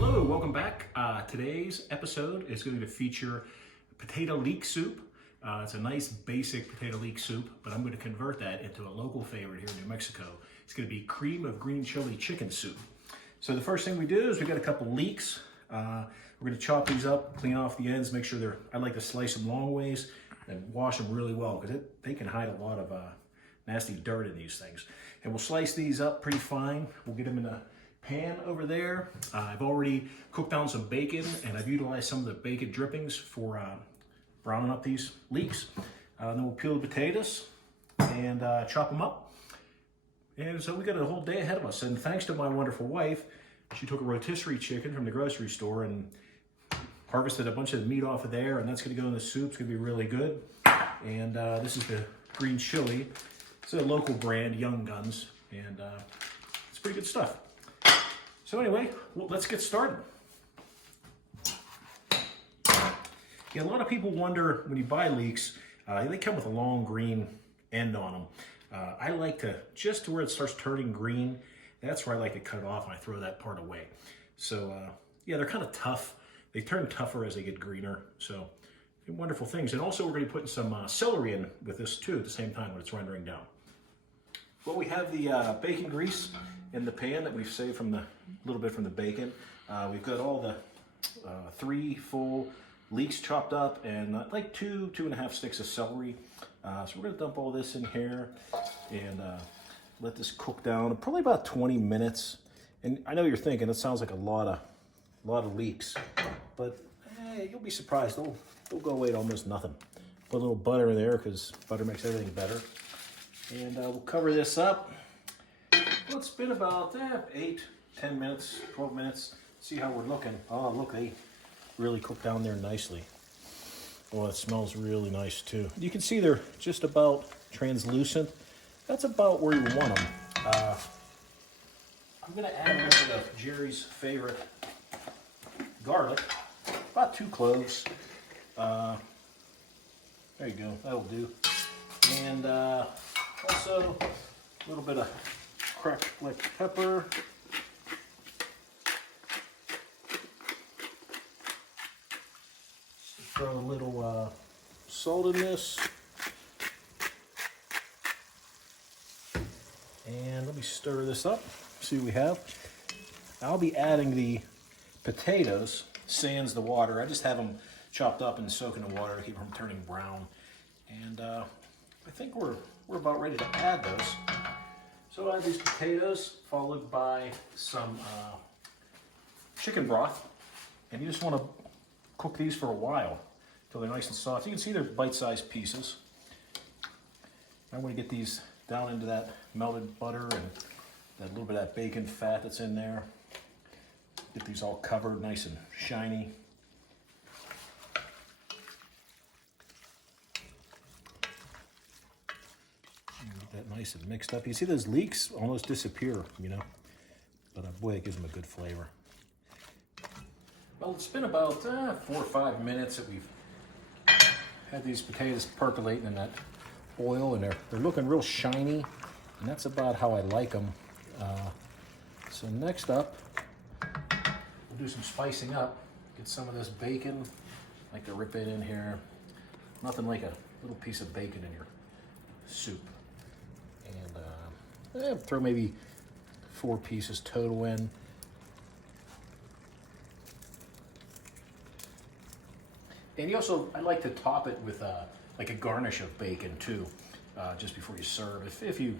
Hello, welcome back. Today's episode is going to feature potato leek soup. It's a nice basic potato leek soup, but I'm going to convert that into a local favorite here in New Mexico. It's going to be cream of green chili chicken soup. So the first thing we do is we got a couple leeks. We're going to chop these up, clean off the ends, make sure I like to slice them long ways and wash them really well because they can hide a lot of nasty dirt in these things. And we'll slice these up pretty fine. We'll get them in a pan over there. I've already cooked down some bacon and I've utilized some of the bacon drippings for browning up these leeks. Then we'll peel the potatoes and chop them up. And so we got a whole day ahead of us. And thanks to my wonderful wife, she took a rotisserie chicken from the grocery store and harvested a bunch of the meat off of there, and that's gonna go in the soup. It's gonna be really good. And this is the Green Chile. It's a local brand, Young Guns, and it's pretty good stuff. So anyway, let's get started. Yeah, a lot of people wonder when you buy leeks, they come with a long green end on them. I like to, just to where it starts turning green, that's where I like to cut it off and I throw that part away. So yeah, they're kind of tough. They turn tougher as they get greener. So wonderful things. And also we're going to be putting some celery in with this too at the same time when it's rendering down. Well, we have the bacon grease in the pan that we've saved from a little bit from the bacon. We've got all the 3 full leeks chopped up and like 2.5 sticks of celery. So we're gonna dump all this in here and let this cook down probably about 20 minutes. And I know you're thinking it sounds like a lot of leeks, but you'll be surprised. They'll go away to almost nothing. Put a little butter in there because butter makes everything better. And we'll cover this up. Well, it's been about 8, 10 minutes, 12 minutes. See how we're looking. Oh, look, they really cooked down there nicely. Oh, it smells really nice too. You can see they're just about translucent. That's about where you want them. I'm gonna add a little bit of Jerry's favorite garlic, about 2 cloves. There you go, that'll do. And also a little bit of cracked black pepper. Throw a little salt in this. And let me stir this up, see what we have. I'll be adding the potatoes, sans the water. I just have them chopped up and soak in the water to keep them from turning brown. And I think we're about ready to add those. So I'll add these potatoes, followed by some chicken broth. And you just want to cook these for a while until they're nice and soft. You can see they're bite-sized pieces. I'm going to get these down into that melted butter and that little bit of that bacon fat that's in there. Get these all covered, nice and shiny. Get that nice and mixed up. You see those leeks almost disappear, you know, but boy, it gives them a good flavor. Well, it's been about 4 or 5 minutes that we've had these potatoes percolating in that oil, and they're looking real shiny, and that's about how I like them. So next up, we'll do some spicing up. Get some of this bacon. I like to rip it in here. Nothing like a little piece of bacon in your soup. And throw maybe 4 pieces total in. And you also, I like to top it with like a garnish of bacon too, just before you serve, if you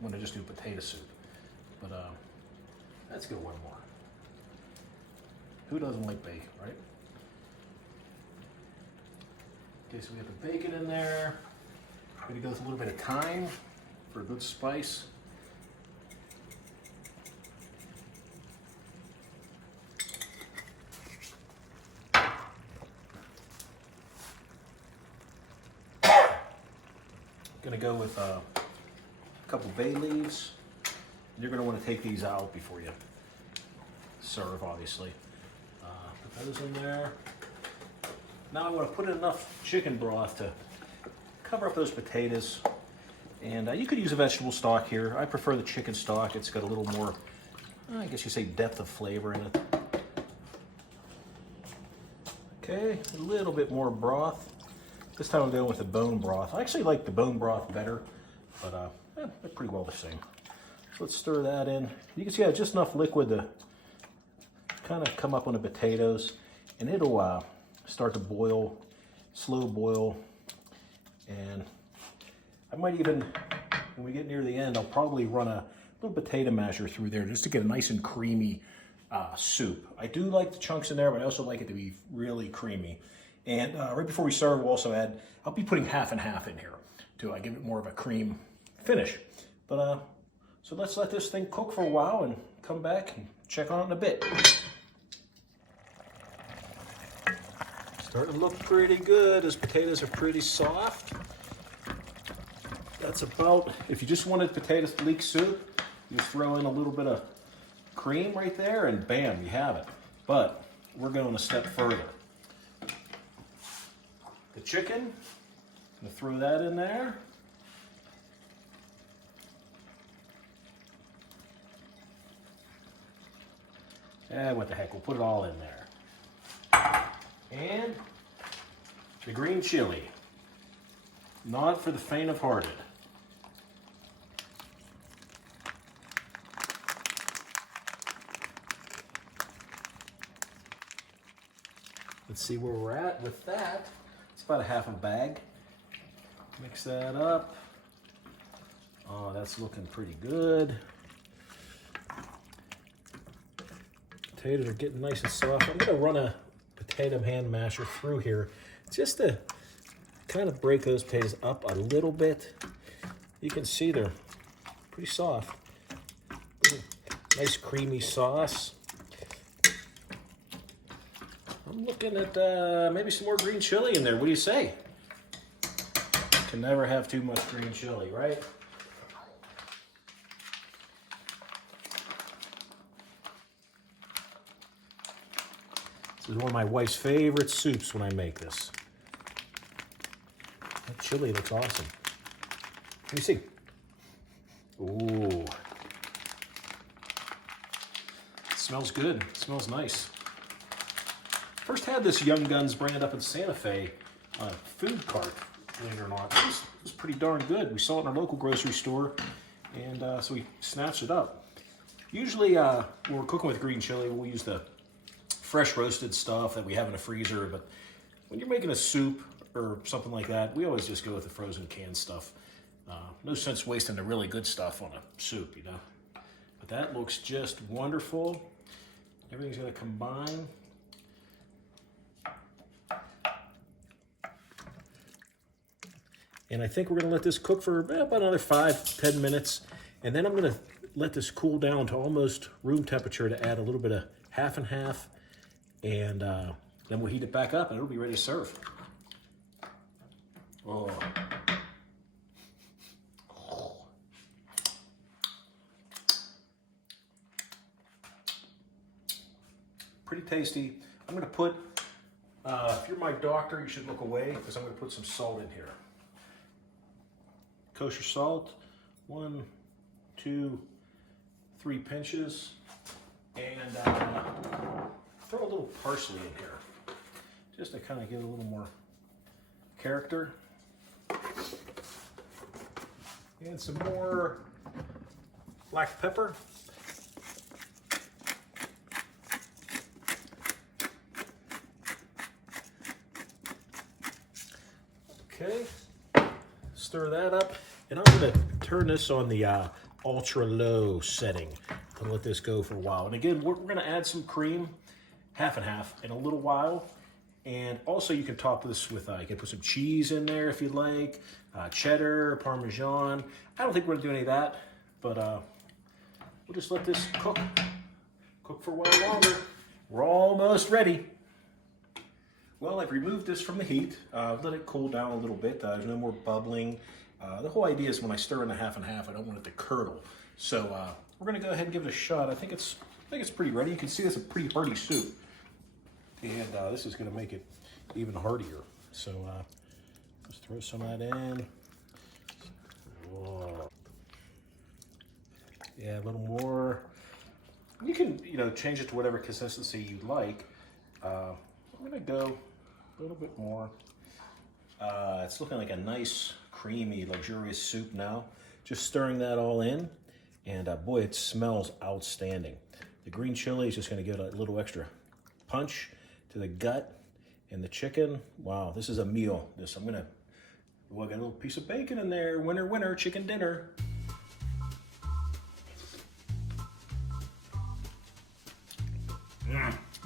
want to just do potato soup. But let's go one more. Who doesn't like bacon, right? Okay, so we have the bacon in there. I'm gonna go with a little bit of thyme for a good spice. Gonna go with a couple bay leaves. You're gonna want to take these out before you serve, obviously. Put those in there. Now I want to put in enough chicken broth to cover up those potatoes. And you could use a vegetable stock here. I prefer the chicken stock. It's got a little more, I guess you say, depth of flavor in it. Okay, a little bit more broth. This time I'm going with the bone broth. I actually like the bone broth better, but they're pretty well the same. So let's stir that in. You can see I have just enough liquid to kind of come up on the potatoes, and it'll start to boil, slow boil. And I might even, when we get near the end, I'll probably run a little potato masher through there just to get a nice and creamy soup. I do like the chunks in there, but I also like it to be really creamy. And right before we serve, we'll also add, I'll be putting half and half in here to give it more of a cream finish. But so let's let this thing cook for a while and come back and check on it in a bit. Starting to look pretty good. Those potatoes are pretty soft. That's about, if you just wanted potato leek soup, you just throw in a little bit of cream right there and bam, you have it. But we're going a step further. The chicken, I'm gonna throw that in there. What the heck, we'll put it all in there. And the green chili, not for the faint of hearted. Let's see where we're at with that. It's about a half a bag. Mix that up. Oh, that's looking pretty good. Potatoes are getting nice and soft. I'm gonna run a potato hand masher through here just to kind of break those potatoes up a little bit. You can see they're pretty soft. Nice creamy sauce. I'm looking at maybe some more green chili in there. What do you say? Can never have too much green chili, right? This is one of my wife's favorite soups when I make this. That chili looks awesome. Let me see. Ooh. It smells good. It smells nice. First had this Young Guns brand up in Santa Fe food cart, believe it or not. It was pretty darn good. We saw it in our local grocery store, and so we snatched it up. Usually when we're cooking with green chili, we'll use the fresh roasted stuff that we have in the freezer, but when you're making a soup or something like that, we always just go with the frozen canned stuff. No sense wasting the really good stuff on a soup, you know. But that looks just wonderful. Everything's gonna combine. And I think we're gonna let this cook for about another 5-10 minutes. And then I'm gonna let this cool down to almost room temperature to add a little bit of half and half. And then we'll heat it back up and it'll be ready to serve. Oh. Pretty tasty. I'm gonna put, if you're my doctor, you should look away because I'm gonna put some salt in here. Kosher salt, 1, 2, 3 pinches, and throw a little parsley in here, just to kind of give it a little more character. And some more black pepper. Okay, stir that up, and I'm going to turn this on the ultra low setting and let this go for a while. And again, we're going to add some cream, half and half, in a little while. And also you can top this with, you can put some cheese in there if you like, cheddar, Parmesan. I don't think we're going to do any of that, but we'll just let this cook for a while longer. We're almost ready. Well, I've removed this from the heat, let it cool down a little bit. There's no more bubbling. The whole idea is when I stir in the half and half, I don't want it to curdle. So we're gonna go ahead and give it a shot. I think it's pretty ready. You can see it's a pretty hearty soup. And this is gonna make it even heartier. So let's throw some of that in. Whoa. Yeah, a little more. You can, change it to whatever consistency you like. I'm gonna go A little bit more. It's looking like a nice, creamy, luxurious soup now. Just stirring that all in, and boy, it smells outstanding. The green chili is just gonna give it a little extra punch to the gut, and the chicken, wow, this is a meal. I got a little piece of bacon in there. Winner, winner, chicken dinner.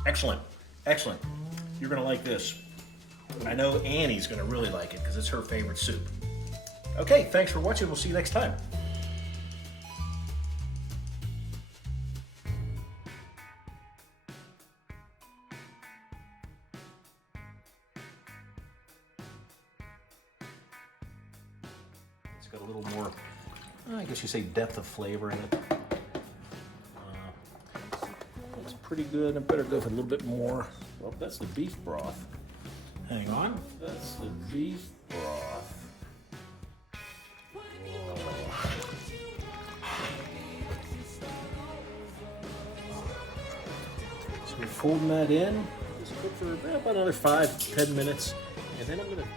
Excellent, excellent. You're gonna like this. I know Annie's gonna really like it because it's her favorite soup. Okay, thanks for watching. We'll see you next time. It's got a little more, I guess you say, depth of flavor in it. It's pretty good. I better go for a little bit more. Well, that's the beef broth. Hang on. That's the beef broth. So we're folding that in. Just cook for about another 5-10 minutes. And then I'm going to